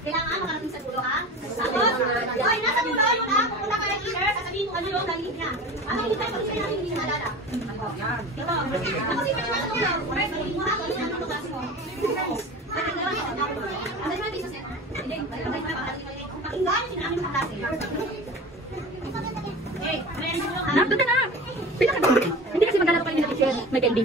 Kailangan makarating sa dulo, ha? Tapos, oy, nasa dulo yun, ha? Pupunta ka ng teacher, sasabihin mo ano yung galing niya. Ano yung tayo, pag-isay natin hindi naalala. Ito. Tapos, yung pwede nasa dulo. Sabihin mo, ha? Kung saan ang klase mo. Pakinggan, sinabi mo sa klase. Okay, meron sa dulo, ha? Doon ka na! Pila ka doon. Hindi kasi maghanap pa yung teacher. May candy.